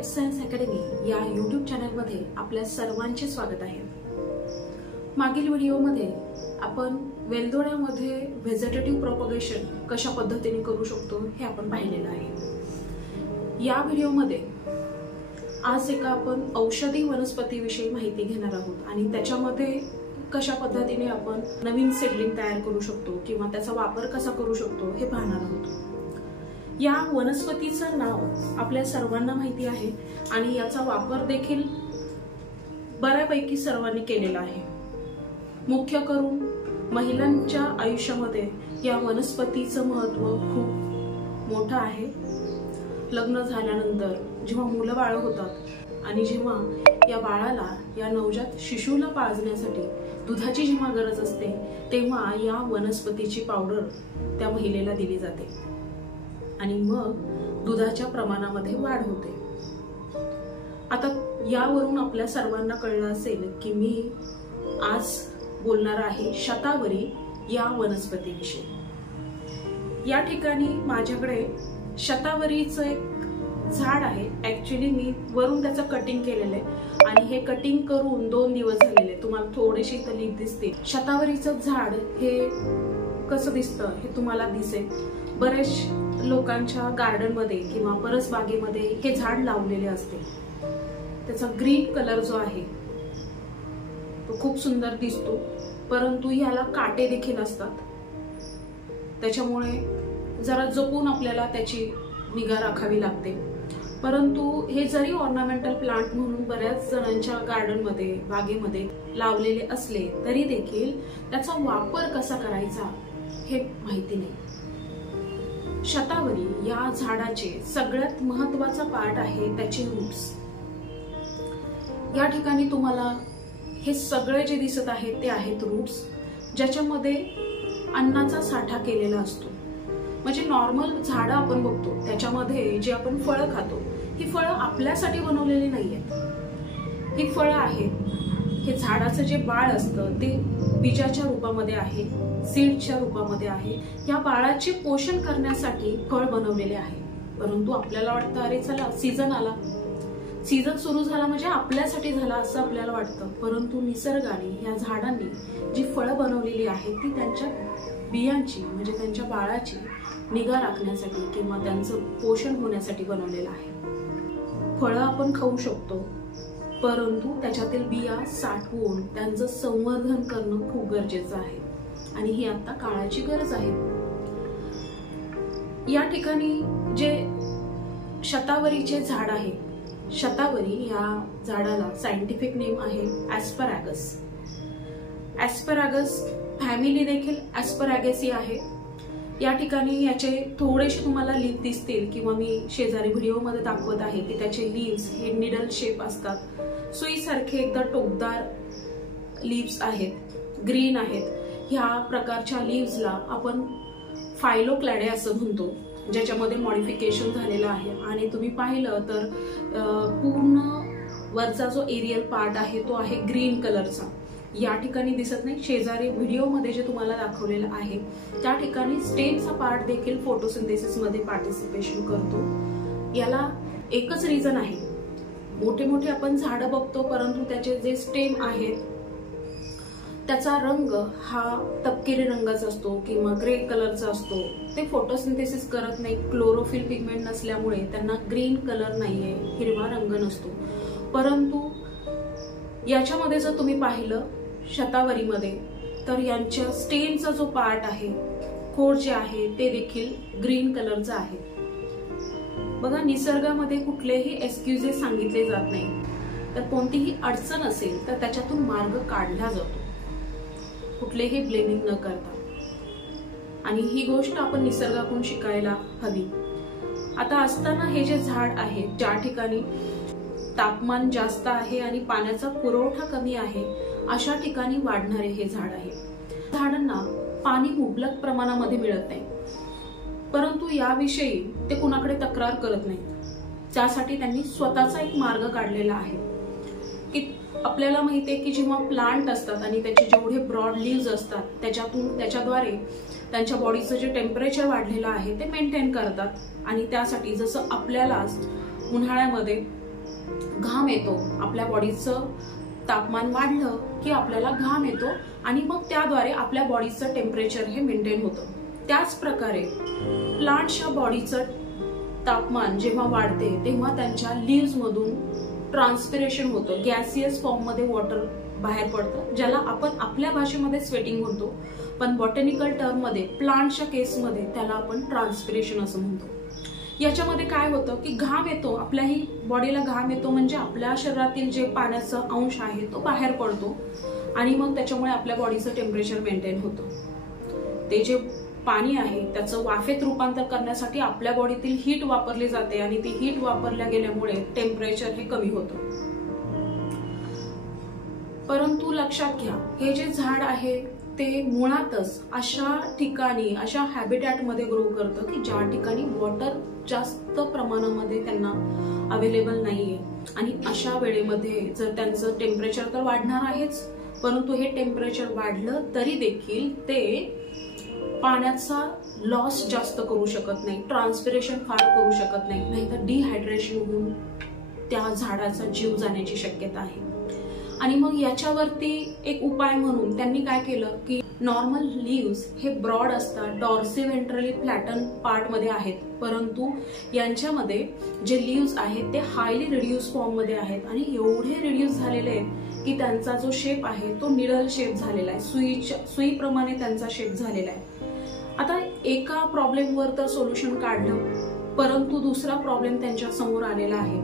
Life science academy या YouTube चॅनलमध्ये आपल्या सर्वांचे स्वागत आहे। मागील व्हिडिओमध्ये आपण वेलदोड्यामध्ये व्हेजिटेटिव्ह प्रोपगेशन कशा पद्धतीने करू शकतो हे आपण पाहिलेलं आहे। या व्हिडिओमध्ये आज आपण औषधी वनस्पतीविषयी माहिती घेणार आहोत आणि त्याच्यामध्ये कशा पद्धतीने आपण नवीन सीडलिंग तयार करू शकतो किंवा त्याचा वापर कसा करू शकतो हे पाहणार आहोत। या वनस्पतीचं नाव आपल्या सर्वांना माहिती आहे आणि याचा वापर देखील बऱ्यापैकी सर्वांनी केलेला आहे। मुख्य करून महिलांच्या आयुष्यामध्ये या वनस्पतीचं महत्त्व खूप मोठं आहे। लग्न झाल्यानंतर जेव्हा मुलं बाळ होतात आणि जेव्हा या बाळाला या नवजात शिशूला पाजण्यासाठी दुधाची जेव्हा गरज असते तेव्हा या वनस्पतीची पावडर त्या महिलेला दिली जाते आणि मग दुधाच्या प्रमाणामध्ये वाढ होते। आता यावरून आपल्या सर्वांना कळलं असेल की मी आज बोलणार आहे शतावरी या वनस्पतीविषयी। या ठिकाणी माझ्याकडे शतावरीचं एक झाड आहे। ऍक्च्युली मी वरून त्याचं कटिंग केलेलं आहे आणि हे कटिंग करून 2 दिवस झालेले। तुम्हाला थोडीशी इथं लीफ दिसते। शतावरीचं झाड हे कसं दिसतं हे तुम्हाला दिसेल। बरेच लोकांच्या गार्डन मध्ये किंवा परसबागेमध्ये हे झाड लावलेले असते। त्याचा ग्रीन कलर जो आहे तो खूप सुंदर दिसतो, परंतु याला काटे देखील असतात। त्याच्यामुळे जरा जपून आपल्याला त्याची निगा राखावी लागते। परंतु हे जरी ऑर्नामेंटल प्लांट म्हणून बऱ्याच जणांच्या गार्डन मध्ये बागेमध्ये लावलेले असले तरी देखील त्याचा वापर कसा करायचा हे माहिती नाही। शतावरी या झाडाचे सगळ्यात महत्त्वाचा पार्ट आहे त्याचे रूट्स। या ठिकाणी तुम्हाला हे सगळे जे दिसत आहेत ते आहेत रूट्स, ज्याच्यामध्ये अन्नाचा साठा केलेला असतो। म्हणजे नॉर्मल झाडं आपण बघतो त्याच्यामध्ये जे आपण फळं खातो ही फळं आपल्यासाठी बनवलेली नाहीयेत। ही फळं आहेत, हे झाडाचं जे बाळ असतं ते बीजाच्या रूपामध्ये आहे, सीडच्या रूपामध्ये आहे। या बाळाचे पोषण करण्यासाठी फळ बनवलेले आहे। परंतु आपल्याला वाटतं अरे चला सीझन आला, सीझन सुरू झाला म्हणजे आपल्यासाठी झाला असं आपल्याला वाटतं। परंतु निसर्गाने या झाडांनी जी फळं बनवलेली आहेत ती त्यांच्या बियांची म्हणजे त्यांच्या बाळाची निगा राखण्यासाठी किंवा त्यांचं पोषण होण्यासाठी बनवलेलं आहे। फळं आपण खाऊ शकतो, परंतु त्याच्यातील बिया साठवून त्यांचं संवर्धन करणं खूप गरजेचं आहे आणि ही आता काळाची गरज आहे। या ठिकाणी जे शतावरीचे झाड आहे, शतावरी या झाडाला सायंटिफिक नेम आहे ॲस्परॅगस। ॲस्परॅगस फॅमिली देखील ॲस्परॅगेसी आहे। या ठिकाणी याचे थोडेसे तुम्हाला लीफ दिसतील किंवा मी शेजारी व्हिडिओमध्ये दाखवत आहे की त्याचे लीव्स हे निडल शेप असतात, सुईसारखे एकदम टोकदार लीव्स आहेत, ग्रीन आहेत। ह्या प्रकारच्या लीव्सला आपण फायलोक्लॅडे असं म्हणतो, ज्याच्यामध्ये मॉडिफिकेशन झालेलं आहे। आणि तुम्ही पाहिलं तर पूर्ण वरचा जो एरियल पार्ट आहे तो आहे ग्रीन कलरचा। या ठिकाणी दिसत नाही, शेजारी व्हिडिओमध्ये जे तुम्हाला दाखवलेलं आहे त्या ठिकाणी स्टेमचा पार्ट देखील फोटोसिंथेसिस मध्ये पार्टिसिपेशन करतो। याला एकच रिझन आहे, मोठे मोठे आपण झाडं बघतो परंतु त्याचे जे स्टेम आहेत त्याचा रंग हा तपकिरी रंगाचा असतो किंवा ग्रे कलरचा असतो। ते फोटोसिंथेसिस करत नाही, क्लोरोफिल पिगमेंट नसल्यामुळे त्यांना ग्रीन कलर नाहीये, हिरवा रंग नसतो। परंतु याच्यामध्ये जर तुम्ही पाहिलं शतावरीमध्ये तर यांच्या स्टेमचा जो पार्ट आहे, खोड जे आहे ते देखील ग्रीन कलरचा आहे। बघा, निसर्गामध्ये कुठलेही एक्सक्युजेस सांगितले जात नाही, तर कोणतीही अडचण असेल तर त्याच्यातून मार्ग काढला जातो, कुठलेही ब्लेमिंग न करता। आणि ही गोष्ट आपण निसर्गाकडून शिकायला हवी। आता असताना हे जे झाड आहे, ज्या ठिकाणी तापमान जास्त आहे आणि पाण्याचा पुरवठा कमी आहे अशा ठिकाणी वाढणारे हे झाड आहे। झाडांना पाणी मुबलक प्रमाणामध्ये मिळत नाही, परंतु याविषयी ते कुणाकडे तक्रार करत नाही। त्यासाठी त्यांनी स्वतःचा एक मार्ग काढलेला आहे की आपल्याला माहिती आहे की जेव्हा प्लांट असतात आणि त्याचे जेवढे ब्रॉड लीव्स असतात त्याच्याद्वारे त्यांच्या बॉडीचं जे टेम्परेचर वाढलेलं आहे ते मेंटेन करतात। आणि त्यासाठी जसं आपल्याला उन्हाळ्यामध्ये घाम येतो, आपल्या बॉडीचं तापमान वाढलं की आपल्याला घाम येतो आणि मग त्याद्वारे आपल्या बॉडीचं टेम्परेचर हे मेंटेन होतं. त्याच प्रकारे प्लांटच्या बॉडीचं तापमान जेव्हा वाढते तेव्हा त्यांच्या लीव्स मधून ट्रान्सपिरेशन होतं, गॅसियस फॉर्म मध्ये वॉटर बाहेर पडतं, ज्याला आपण आपल्या भाषेमध्ये स्वेटिंग म्हणतो, पण बॉटॅनिकल टर्म मध्ये प्लांटच्या केसमध्ये त्याला आपण ट्रान्सपिरेशन असं म्हणतो. याच्यामध्ये काय होतं की घाम येतो, आपल्याही बॉडीला घाम येतो म्हणजे आपल्या शरीरातील जे पाण्याचा अंश आहे तो बाहेर पडतो आणि मग त्याच्यामुळे आपल्या बॉडीचं टेम्परेचर मेंटेन होतं. ते जे पाणी आहे त्याचं वाफेत रूपांतर करण्यासाठी आपल्या बॉडीतील हीट वापरली जाते आणि ती हीट वापरल्या गेल्यामुळे टेम्परेचर हे कमी होतं. परंतु लक्षात घ्या, हे जे झाड आहे ते मुळातच अशा ठिकाणी, अशा हॅबिटॅट मध्ये ग्रो करतं की ज्या ठिकाणी वॉटर जास्त प्रमाणामध्ये त्यांना अवेलेबल नाहीये. आणि अशा वेळेमध्ये जर त्यांचं टेम्परेचर तर वाढणार आहेच, परंतु हे टेम्परेचर वाढलं तरी देखील ते पाण्याचा लॉस जास्त करू शकत नाही, ट्रान्सपिरेशन फार करू शकत नाही, नाहीतर डिहायड्रेशन होऊन त्या झाडाचा जीव जाण्याची शक्यता आहे. आणि मग याच्यावरती एक उपाय म्हणून त्यांनी काय केलं की नॉर्मल लीव्स हे ब्रॉड असतात, डॉर्सिव्हेंट्रली फ्लॅटन पार्ट मध्ये आहेत, परंतु यांच्यामध्ये जे लीव्स आहेत ते हायली रिड्यूस फॉर्म मध्ये आहेत आणि एवढे रिड्यूस झालेले आहेत की त्यांचा जो शेप आहे तो निडल शेप झालेला आहे, सुईप्रमाणे त्यांचा शेप झालेला आहे. आता एका प्रॉब्लेमवर तर सोल्युशन काढलं, परंतु दुसरा प्रॉब्लेम त्यांच्या समोर आलेला आहे.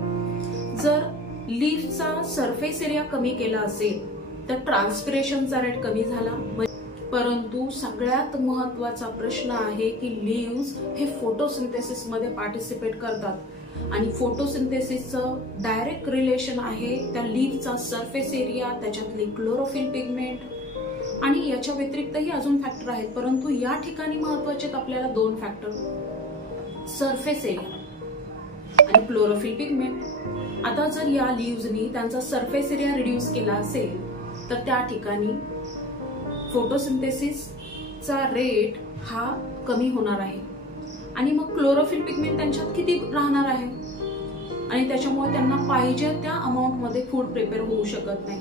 जर लीव्हचा सरफेस एरिया कमी केला असेल तर ट्रान्सपिरेशनचा रेट कमी झाला, परंतु सगळ्यात महत्वाचा प्रश्न आहे की लीव्स हे फोटोसिंथेसिस मध्ये पार्टिसिपेट करतात आणि फोटोसिंथेसिसचं डायरेक्ट रिलेशन आहे त्या लीव्हचा सरफेस एरिया, त्याच्यातली क्लोरोफिल पिगमेंट आणि याच्या व्यतिरिक्तही अजून फॅक्टर आहेत, परंतु या ठिकाणी महत्वाचे आपल्याला दोन फॅक्टर, सरफेस एरिया आणि क्लोरोफिल पिगमेंट. आता जर या लीव्हजनी त्यांचा सरफेस एरिया रिड्यूस केला असेल तर त्या ठिकाणी फोटोसिंथेसिसचा रेट हा कमी होणार आहे आणि मग क्लोरोफिल पिगमेंट त्यांच्यात किती राहणार आहे आणि त्याच्यामुळे त्यांना पाहिजे त्या अमाऊंट मध्ये फूड प्रिपेअर होऊ शकत नाही.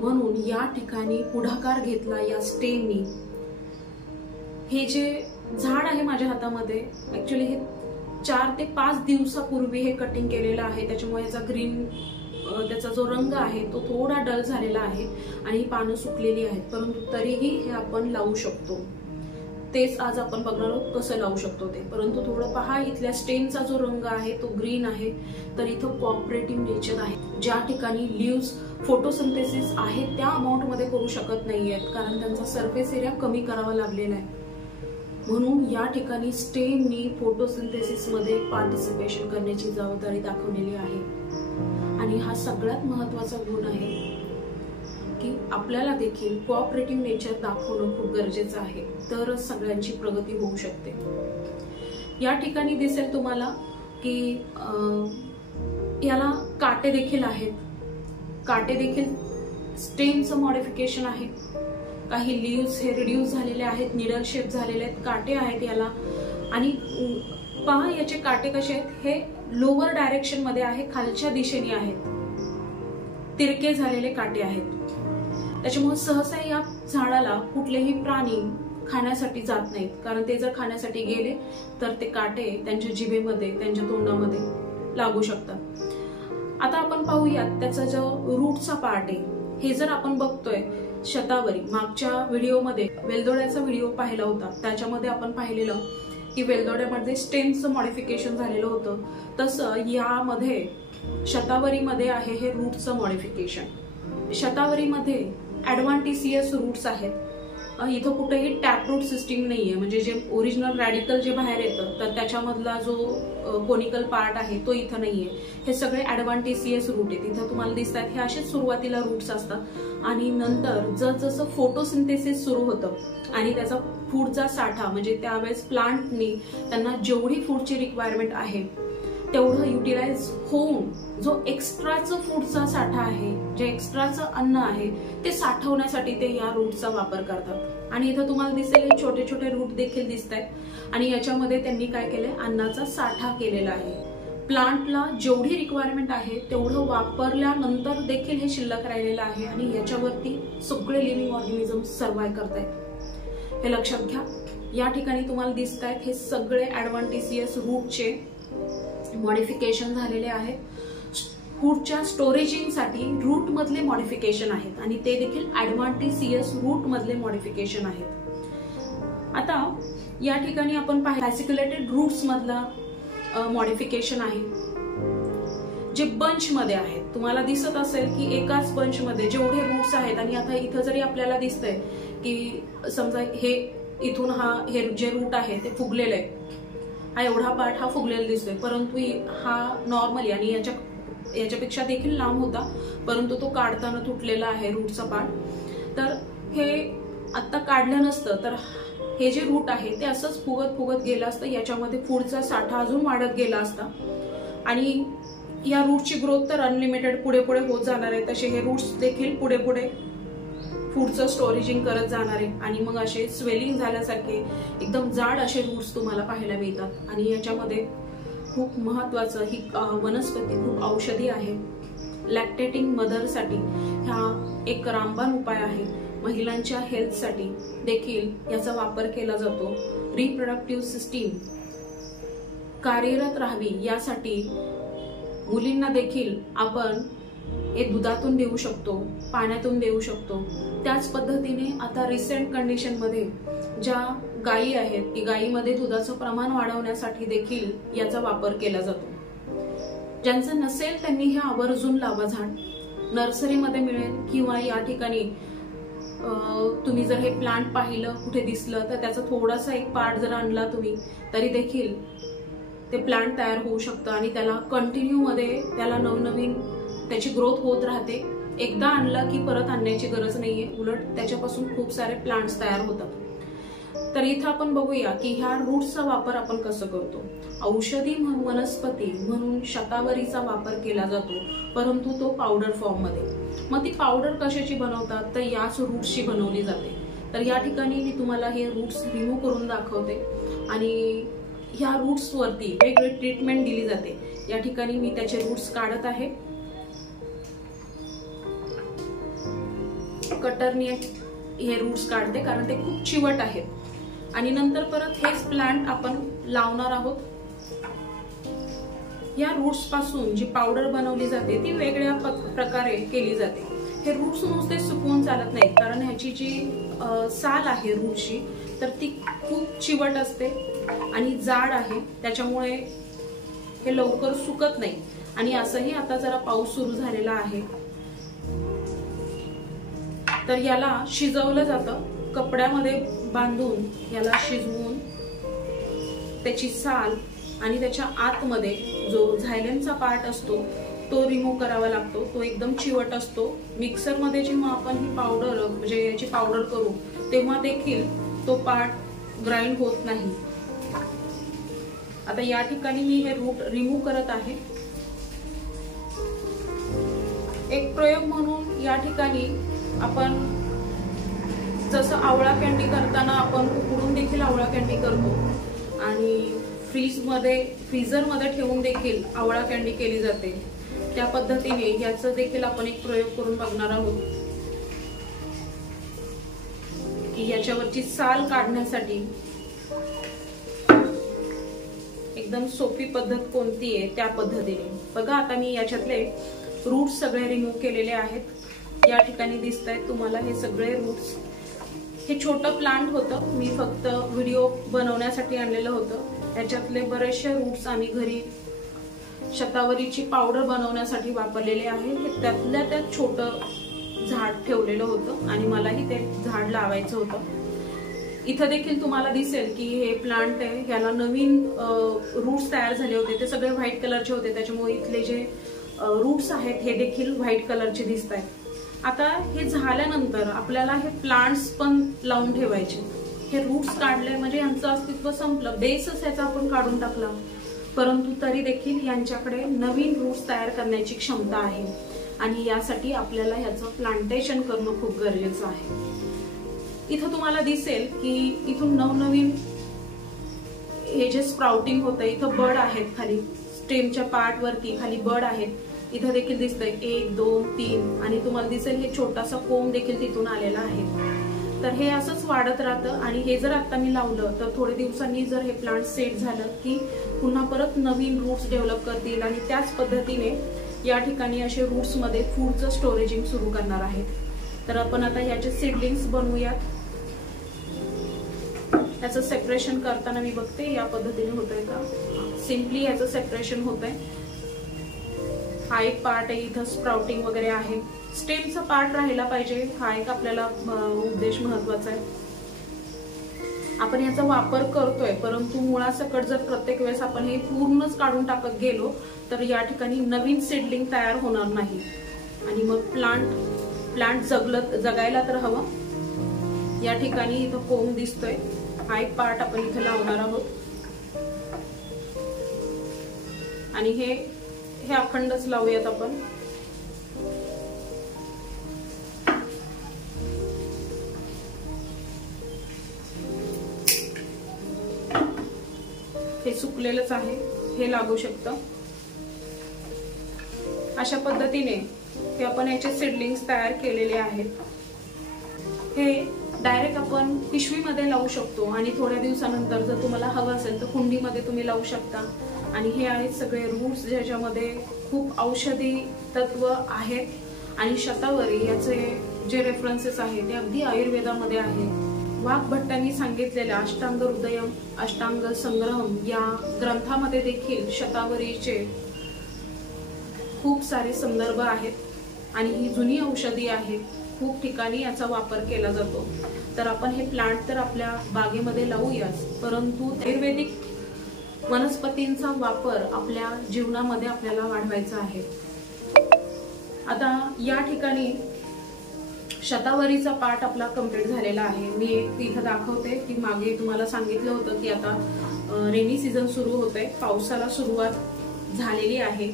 म्हणून या ठिकाणी पुढाकार घेतला या स्टेमनी. हे जे झाड आहे माझ्या हातामध्ये, ऍक्च्युअली हे 4 ते 5 दिवसापूर्वी हे कटिंग केलेलं आहे, त्याच्यामुळे याचा ग्रीन, त्याचा जो रंग आहे तो थोडा डल झालेला आहे आणि पानं सुकलेली आहेत, परंतु तरीही हे आपण लावू शकतो. तेच आज आपण बघणार आहोत कसं लावू शकतो ते. परंतु थोडं पहा, इथल्या स्टेमचा जो रंग आहे तो ग्रीन आहे, तर इथं कोऑपरेटिव्ह नेचर आहे. ज्या ठिकाणी लीव्स फोटोसिंथेसिस आहे त्या अमाऊंट मध्ये करू शकत नाहीयेत कारण त्यांचा सरफेस एरिया कमी करावा लागलेला आहे, म्हणून या ठिकाणी स्टेमनी फोटोसिंथेसिस मध्ये पार्टिसिपेशन करण्याची जबाबदारी दाखवलेली आहे. आणि हा सगळ्यात महत्वाचा गुण आहे की आपल्याला देखील कोऑपरेटिव्ह नेचर दाखवणं खूप गरजेचं आहे, तरच सगळ्यांची प्रगती होऊ शकते. या ठिकाणी दिसेल तुम्हाला की याला काटे देखील आहेत, काटे देखील स्टेमचं मॉडिफिकेशन आहे. काही लीव्स हे रिड्यूस झालेले आहेत, निडल शेप झालेले आहेत, काटे आहेत याला. आणि पहा याचे काटे कसे आहेत, हे लोअर डायरेक्शन मध्ये आहे, खालच्या दिशेने आहेत, तिरके झालेले काटे आहेत. त्याच्यामुळे सहसा या झाडाला कुठलेही प्राणी खाण्यासाठी जात नाहीत, कारण ते जर खाण्यासाठी गेले तर ते काटे त्यांच्या जिभेमध्ये, त्यांच्या तोंडामध्ये लागू शकतात. आता आपण पाहूयात त्याचा जो रूटचा पार्ट आहे, हे जर आपण बघतोय शतावरी, मागच्या व्हिडिओमध्ये वेलदोड्याचा व्हिडिओ पाहिला होता, त्याच्यामध्ये आपण पाहिलेलं की वेलदोड्यामध्ये स्टेमचं मॉडिफिकेशन झालेलं होतं, तसं यामध्ये शतावरीमध्ये आहे हे रूटचं मॉडिफिकेशन. शतावरीमध्ये ऍडव्हान्टिसियस रूट्स आहेत, इथं कुठेही टॅपरूट सिस्टीम नाहीये, म्हणजे जे ओरिजिनल रॅडिकल जे बाहेर येतं तर त्याच्यामधला जो कोनिकल पार्ट आहे तो इथं नाहीये. हे सगळे ऍडव्हान्टिसियस रूट आहेत, इथं तुम्हाला दिसतात. हे असेच सुरुवातीला रूट्स असतात आणि नंतर जसजसं फोटोसिंथेसिस सुरू होतं आणि त्याचा फूडचा साठा, म्हणजे त्यावेळेस प्लांटनी त्यांना जेवढी फूडची रिक्वायरमेंट आहे तेवढं युटिलाइज होऊन जो एक्स्ट्राचं फूडचा साठा आहे, जे एक्स्ट्राचं अन्न आहे ते साठवण्यासाठी ते या रूटचा वापर करतात. आणि इथं तुम्हाला दिसेल हे छोटे छोटे रूट देखील दिसत आहेत आणि याच्यामध्ये त्यांनी काय केलंय, अन्नाचा साठा केलेला आहे. प्लांटला जेवढी रिक्वायरमेंट आहे तेवढं वापरल्यानंतर देखील हे शिल्लक राहिलेलं आहे आणि याच्यावरती सगळे लिव्हिंग ऑर्गॅनिझम सर्वाइव्ह करतायत। हे लक्षात घ्या। या ठिकाणी तुम्हाला दिसत आहेत हे सगळे ॲडव्हान्टिशियस रूटचे मॉडिफिकेशन झालेले आहेत। रूटच्या स्टोरेजिंगसाठी रूट मधले मॉडिफिकेशन आहेत आणि ते देखील ॲडव्हान्टिशियस रूट मधले मॉडिफिकेशन आहेत। आता या ठिकाणी आपण फॅसिक्युलेटेड रूट्स मधला मॉडिफिकेशन आहे जे बंच मध्ये आहेत। तुम्हाला दिसत असेल की एकाच बंच मध्ये जेवढे रूट्स आहेत आणि आता इथं जरी आपल्याला दिसतंय की समजा हे इथून हे जे रूट आहे ते फुगलेलं आहे, हा एवढा पार्ट हा फुगलेला दिसतोय, परंतु हा नॉर्मली आणि याच्यापेक्षा देखील लांब होता, परंतु तो काढताना तुटलेला आहे रूटचा पार्ट। तर हे आता काढलं नसतं तर हे जे रूट आहे ते असंच फुगत फुगत गेलं असतं, याच्यामध्ये पुढचा साठा अजून वाढत गेला असता आणि या रूटची ग्रोथ तर अनलिमिटेड पुढे पुढे होत जाणार आहे, तसे हे रूट्स देखील पुढे पुढे फूडचं स्टोरेजिंग करत जाणार आहे आणि मग असे स्वेलिंग झाल्यासारखे एकदम जाड असे रूट्स तुम्हाला पाहायला मिळतात। आणि याच्यामध्ये खूप महत्वाचं ही वनस्पती खूप औषधी आहे। लॅक्टेटिंग मदरसाठी हा एक रामबाण उपाय आहे। महिलांच्या हेल्थसाठी देखील याचा वापर केला जातो। रिप्रोडक्टिव्ह सिस्टीम कार्यरत राहावी यासाठी मुलींना देखील आपण हे दुधातून देऊ शकतो, पाण्यातून देऊ शकतो। त्याच पद्धतीने आता रिसेंट कंडिशन मध्ये ज्या गायी आहेत की गायीमध्ये दुधाचं प्रमाण वाढवण्यासाठी देखील याचा वापर केला जातो। ज्यांचं नसेल त्यांनी हे आवर्जून लावा झाड, नर्सरीमध्ये मिळेल किंवा या ठिकाणी तुम्ही जर हे प्लांट पाहिलं कुठे दिसलं तर त्याचा थोडासा एक पार्ट जर आणला तुम्ही तरी देखील ते प्लांट तयार होऊ शकतं आणि त्याला कंटिन्यू मध्ये त्याला नवनवीन त्याची ग्रोथ होत राहते। एकदा आणला की परत आणण्याची गरज नाहीये, उलट त्याच्यापासून खूप सारे प्लांट्स तयार होतात। तर इथं आपण बघूया की ह्या रूट्सचा वापर आपण कसं करतो। औषधी वनस्पती म्हणून शतावरीचा वापर केला जातो, परंतु तो पावडर फॉर्म मध्ये। मग ती पावडर कशाची बनवतात तर याच रूट्सची बनवली जाते। तर या ठिकाणी मी तुम्हाला हे रूट्स रिमूव्ह करून दाखवते आणि ह्या रूट्स वरती वेगवेगळी ट्रीटमेंट दिली जाते। या ठिकाणी मी त्याचे रूट्स काढत आहे, कटरने हे रूट्स काढते कारण ते खूप चिवट आहेत आणि नंतर परत हेच प्लांट आपण लावणार आहोत। या रूट्स पासून जी पावडर बनवली जाते ती वेगळ्या प्रकारे केली जाते। हे रूट्स नुसते सुकवून चालत नाहीत कारण ह्याची जी साल आहे रूटची तर ती खूप चिवट असते आणि जाड आहे, त्याच्यामुळे हे लवकर सुकत नाही। आणि असंही आता जरा पाऊस सुरू झालेला आहे तर याला शिजवलं जातं, कपड्यामध्ये बांधून याला शिजवून त्याची साल आणि त्याच्या आतमध्ये जो झायलेमचा पार्ट असतो तो रिमूव्ह करावा लागतो। तो एकदम चिवट असतो। मिक्सर मध्ये जेव्हा आपण ही पावडर म्हणजे याची पावडर करू तेव्हा देखील तो पार्ट ग्राइंड होत नाही। आता या ठिकाणी मी हे रूट रिमूव्ह करत आहे। एक प्रयोग म्हणून या ठिकाणी आपण जसं आवळा कॅन्डी करताना आपण उकडून देखील आवळा कॅन्डी करतो आणि फ्रीजर मध्ये ठेवून देखील आवळा कॅन्डी केली जाते, त्या पद्धतीने याचा देखील आपण एक प्रयोग करून बघणार आहोत की याच्यावरची साल काढण्यासाठी एकदम सोपी पद्धत कोणती आहे त्या पद्धतीने बघा। आता मी याच्यातले रूट्स सगळे रिमूव्ह केलेले आहेत। या ठिकाणी दिसत आहेत तुम्हाला हे सगळे रूट्स। हे छोटं प्लांट होतं, मी फक्त व्हिडिओ बनवण्यासाठी आणलेलं होतं। त्याच्यातले बरेचसे रूट्स आम्ही घरी शतावरीची पावडर बनवण्यासाठी वापरलेले आहे। हे त्यातल्या त्यात छोटं झाड ठेवलेलं होतं आणि मलाही ते झाड लावायचं होतं। इथं देखील तुम्हाला दिसेल की हे प्लांट आहे, ह्याला नवीन रूट्स तयार झाले होते, ते सगळे व्हाईट कलरचे होते, त्याच्यामुळे इथले जे रूट्स आहेत हे देखील व्हाईट कलरचे दिसत आहेत। आता हे झाल्यानंतर आपल्याला हे प्लांट्स पण लावून ठेवायचे। हे रूट्स काढले म्हणजे यांचं अस्तित्व संपलं, बेसच ह्याचा आपण काढून टाकला, परंतु तरी देखील यांच्याकडे नवीन रूट्स तयार करण्याची क्षमता आहे आणि यासाठी आपल्याला ह्याचं प्लांटेशन करणं खूप गरजेचं आहे। इथं तुम्हाला दिसेल की इथून नवनवीन हे जे स्प्राउटिंग होतं, इथं बड आहेत खाली स्टेमच्या पार्ट वरती खाली बड आहेत, इथं देखील दिसतंय 1 2 3 आणि तुम्हाला दिसेल हे छोटासा कोंब देखील तिथून आलेला आहे. तर हे असंच वाढत राहतं आणि हे जर आता मी लावलं तर थोडे दिवसांनी जर हे प्लांट सेट झालं की पुन्हा परत नवीन रूट्स डेव्हलप करतील आणि त्याच पद्धतीने या ठिकाणी असे रूट्स मध्ये फूडचं स्टोरेजिंग सुरू करणार आहेत. तर आपण आता याचे सीडलिंग्स बनवूयात. याचं सेपरेशन करताना मी बघते या पद्धतीने होतंय का. सिम्पली याचं सेपरेशन होतंय. हा एक पार्ट आहे, इथं स्प्राउटिंग वगैरे आहे. स्टेमचा पार्ट राहिला पाहिजे, हा एक आपल्याला उद्देश महत्वाचा आहे. आपण याचा वापर करतोय, परंतु मुळासकट जर प्रत्येक वेळेस आपण हे पूर्णच काढून टाकत गेलो तर या ठिकाणी नवीन सीडलिंग तयार होणार नाही आणि मग प्लांट जगायला तर हवं. या ठिकाणी इथं कोंब दिसतोय, हा एक पार्ट आपण इथे लावणार आहोत आणि हे अखंडच लावूयात आपण. हे सुकलेलंच आहे, हे लागू शकतं. अशा पद्धतीने हे आपण याचे सीडलिंग्स तयार केलेले आहेत. हे डायरेक्ट आपण पिशवीमध्ये लावू शकतो आणि थोड्या दिवसानंतर जर तुम्हाला हवं असेल तर कुंडीमध्ये तुम्ही लावू शकता. आणि हे आहेत सगळे रूट्स ज्याच्यामध्ये खूप औषधी तत्व आहेत आणि शतावरी याचे जे रेफरन्सेस आहेत ते अगदी आयुर्वेदामध्ये आहेत. वाघ भट्टांनी सांगितलेल्या अष्टांग हृदयम अष्टांग संग्रहम या ग्रंथामध्ये देखील शतावरीचे खूप सारे संदर्भ आहेत आणि ही जुनी औषधी आहे. खूप ठिकाणी याचा वापर केला जातो. तर आपण हे प्लांट तर आपल्या बागेमध्ये लावूयाच, परंतु आयुर्वेदिक वनस्पतींचा वापर आपल्या जीवनामध्ये आपल्याला वाढवायचा आहे. आता या ठिकाणी शतावरीचा पार्ट आपला कंप्लीट झालेला आहे. मी एक इथं दाखवते की मागे तुम्हाला सांगितलं होतं की आता रेनी सीझन सुरू होतंय, पावसाला सुरुवात झालेली आहे.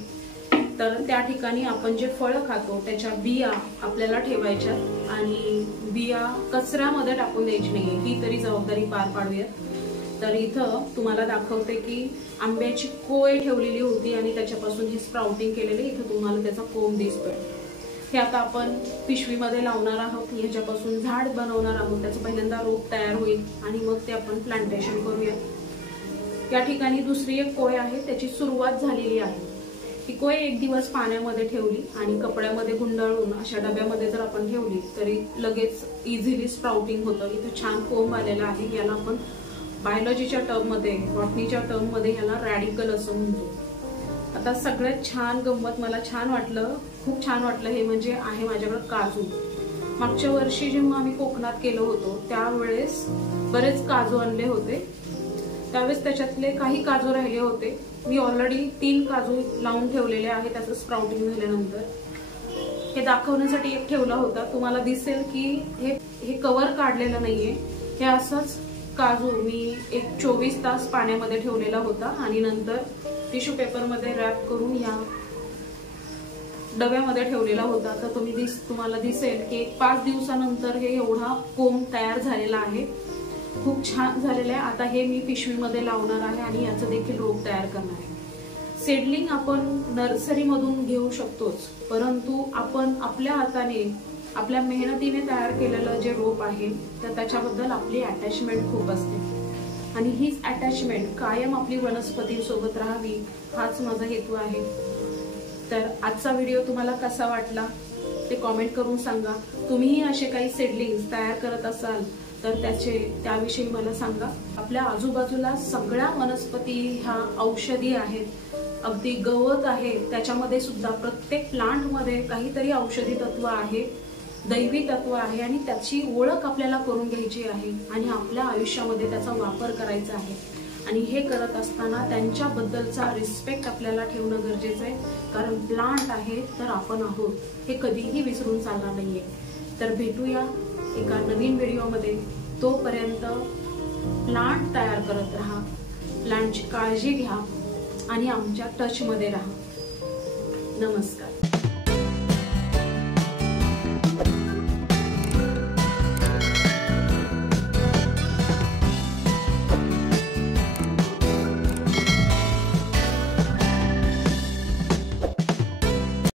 तर त्या ठिकाणी आपण जे फळ खातो त्याच्या बिया आपल्याला ठेवायच्या आणि बिया कचऱ्यामध्ये टाकून द्यायची नाहीये, ही तरी जबाबदारी पार पाडूया. तर इथं तुम्हाला दाखवते की आंब्याची कोय ठेवलेली होती आणि त्याच्यापासून हे स्प्राउटिंग केलेले, इथं तुम्हाला त्याचा कोंब दिसतोय. हे आता आपण पिशवीमध्ये लावणार आहोत, ह्याच्यापासून झाड बनवणार आहोत. त्याचं पहिल्यांदा रोप तयार होईल आणि मग ते आपण प्लांटेशन करूया. या ठिकाणी दुसरी एक कोय आहे, त्याची सुरुवात झालेली आहे. ही कोय एक दिवस पाण्यामध्ये ठेवली आणि कपड्यामध्ये गुंडाळून अशा डब्यामध्ये जर आपण ठेवली तरी लगेच इझिली स्प्राउटिंग होतं. इथं छान कोंब आलेला आहे. याला आपण बायोलॉजीच्या टर्ममध्ये, बॉटनीच्या टर्ममध्ये याला रॅडिकल असं म्हणतो. आता सगळ्यात छान गंमत मला छान वाटलं, खूप छान वाटलं हे म्हणजे आहे माझ्याकडे काजू. मागच्या वर्षी जेव्हा आम्ही कोकणात गेलो होतो त्यावेळेस बरेच काजू आणले होते. त्यावेळेस त्याच्यातले काही काजू राहिले होते. मी ऑलरेडी 3 काजू लावून ठेवलेले आहे त्याचं स्प्राउटिंग झाल्यानंतर. हे दाखवण्यासाठी एक ठेवला होता. तुम्हाला दिसेल की हे कव्हर काढलेलं नाहीये. हे असंच काजू मी एक 24 तास पाण्यामध्ये ठेवलेला होता आणि नंतर टिश्यू पेपरमध्ये रॅप करून या डब्यामध्ये ठेवलेला होता. तर तुम्हाला दिसेल की 5 दिवसानंतर हे एवढा कोंब तयार झालेला आहे. खूप छान झालेलं आहे. आता हे मी पिशवीमध्ये लावणार आहे आणि याचं देखील रोप तयार करणार आहे. सीडलिंग आपण नर्सरीमधून घेऊ शकतोच, परंतु आपण आपल्या हाताने आपल्या मेहनतीने तयार केलेलं जे रोप आहे तर त्याच्याबद्दल आपली अटॅचमेंट खूप असते आणि हीच अटॅचमेंट कायम आपली वनस्पतींसोबत राहावी हाच माझा हेतू आहे. तर आजचा व्हिडिओ तुम्हाला कसा वाटला ते कॉमेंट करून सांगा. तुम्हीही असे काही सीडलिंग्स तयार करत असाल तर त्याविषयी मला सांगा. आपल्या आजूबाजूला सगळ्या वनस्पती ह्या औषधी आहेत. अगदी गवत आहे, त्याच्यामध्ये सुद्धा प्रत्येक प्लांटमध्ये काहीतरी औषधी तत्व आहे, दैवी तत्व आहे आणि त्याची ओळख आपल्याला करून घ्यायची आहे आणि आपल्या आयुष्यामध्ये त्याचा वापर करायचा आहे. आणि हे करत असताना त्यांच्याबद्दलचा रिस्पेक्ट आपल्याला ठेवणं गरजेचं आहे, कारण प्लांट आहे तर आपण आहोत हे कधीही विसरून चालणार नाहीये. तर भेटूया एका नवीन व्हिडिओमध्ये. तोपर्यंत प्लांट तयार करत राहा, प्लांटची काळजी घ्या आणि आमच्या टचमध्ये राहा. नमस्कार.